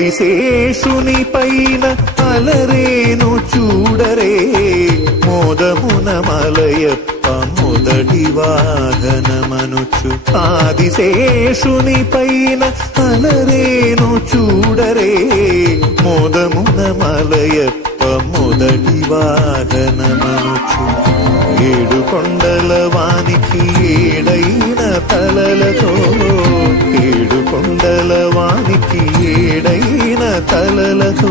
ఆదిశేషుని పైన అలరేను చూడరే మోదమున మలయప్ప మొదటి వాహనమనుచు. ఆదిశేషుని పైన అలరేను చూడరే మోదమున మలయప్ప మొదటి వాహనమనుచు. ఏడు కొండల వానికి ఏడైన తలలతో ఏడు కొండల వానికి ఏడైన తలలతో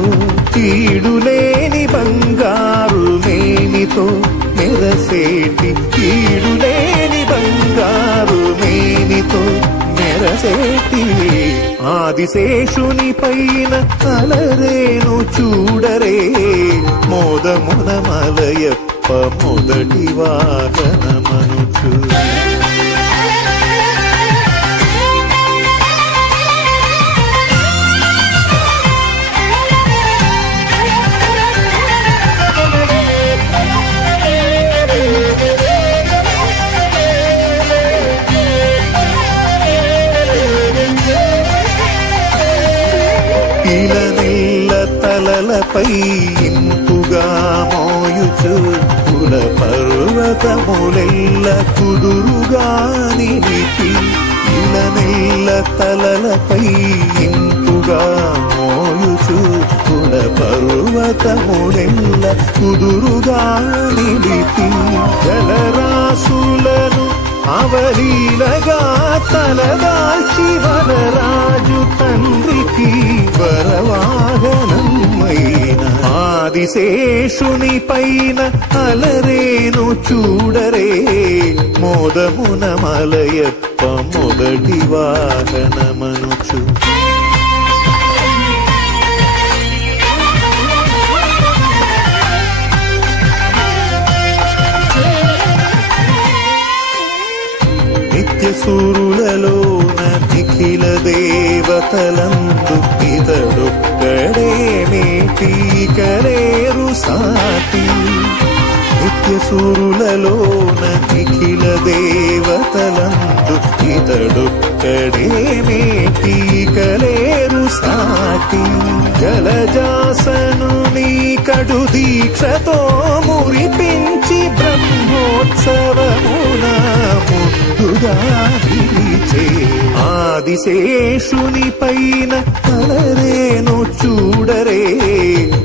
కీడులేని బంగారు మేనితో మెరసేటి కీడులేని బంగారు మేనితో మెరసేటి ఆదిశేషుని పైన అలరేను చూడరే మోదమున మలయప్ప మొదటి వాహనమనుచు. ఇలనెల్ల తలలపై ఇంపుగా మోయుచు కుల పర్వతములెల్ల కుదురుగా నిలిపి. ఇలనెల్ల తలలపై ఇంపుగా మోయుచు కుల పర్వతములెల్ల కుదురుగా నిలిపి. జలరాశులను అవలీలగా తలదాల్చి వనరాజు తండ్రికి వరవాహనమైన ఆదిశేషుని పైన అలరేను చూడరే మోదమున మలయప్ప మొదటి వాహనమనుచు. నిత్యసూరులలోన నిఖిల దేవతలందు ఇతడొక్కడే మేటి కలేరు సాటి. నిత్యసూరులలోన నిఖిల దేవతలందు ఇతడొక్కడే మేటి కలేరు సాటి. జలజాసను నీ కడు దీక్షతో మురిపించి బ్రహ్మోత్సవమున ముందుగా పిలిచే ఆదిశేషుని పైన అలరేను చూడరే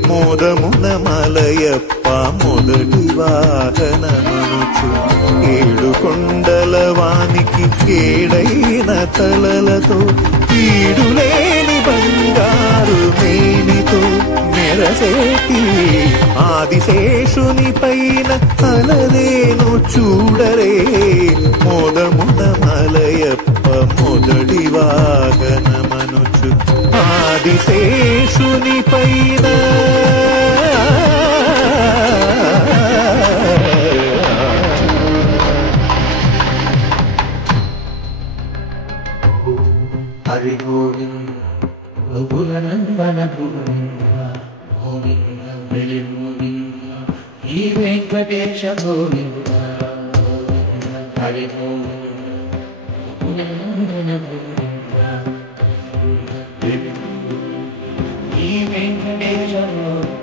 మోదమున మలయప్ప మొదటి వాహనమనుచు. ఏడు కొండల వానికి ఏడైన తలలతో కీడులేని బంగారు మేనితో మెరసేటి ఆదిశేషుని పైన అలరేను చూడరే మోదమున మలయప్ప మొదటి వాహనమనుచు. ఆదిశేషుని పైన హరి గోవింద గోవింద గోవింద వెలి గోవింద ఈ వెంకటేశ గోవింద గోవింద హరి గోవింద గోవింద ఈ వెంకటేశ గోవింద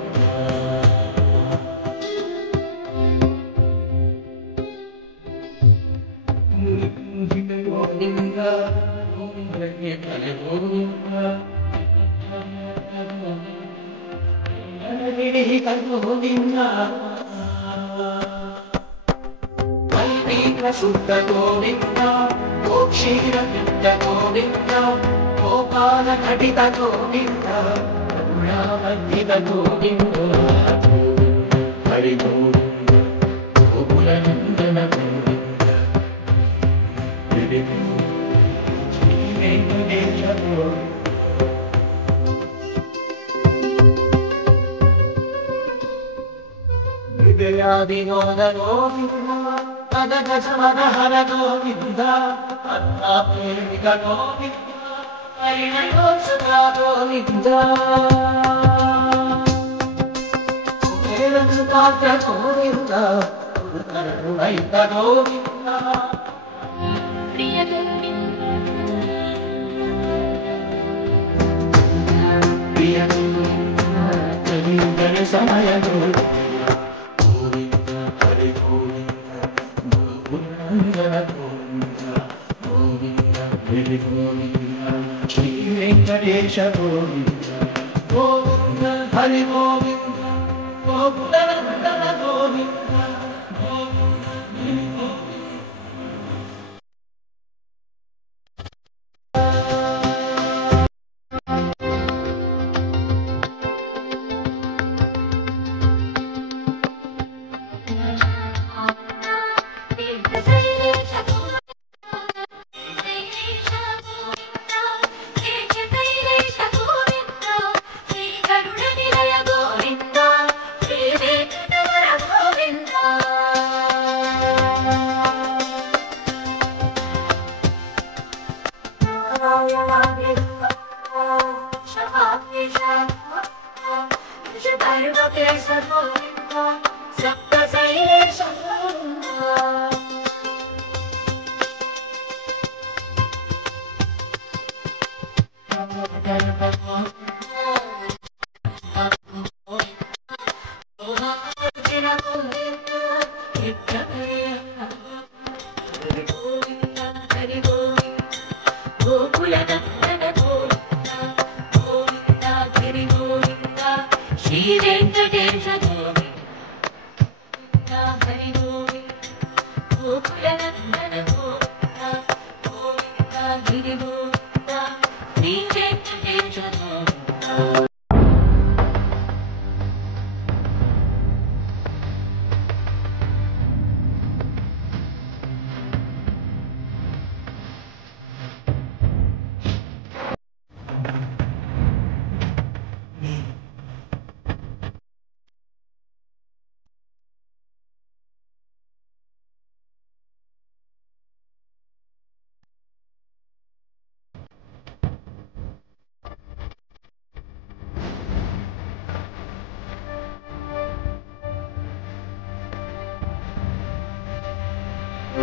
శుద్ధ గోవింద గోక్షీర గోవింద గోపాల ఘటిత గోవింద కరుణావర్ధిత గోవింద హరి గోవింద గోకులనందన గోవింద శ్రీ వెంకటేశ విద్యాదినోద గోవింద పదగజమదహర గోవింద పద్మాప్రేమిక గోవింద పరిణయోత్సవ గోవింద కుబేరకృపాత్ర గోవింద కరుణైక గోవింద ప్రియ గోవింద సమయ గోవింద హరి గోవింద గోవింద గోవింద గోవింద హరి గోవింద శ్రీ వెంకటేశ గోవింద గోవింద హరి గోవింద గోకుల నందన గోవింద గోవింద హరి గోవింద శ్రీ వెంకటేశ గోవింద హరి గోవింద గోకుల నందన గోవింద గోవింద గిరి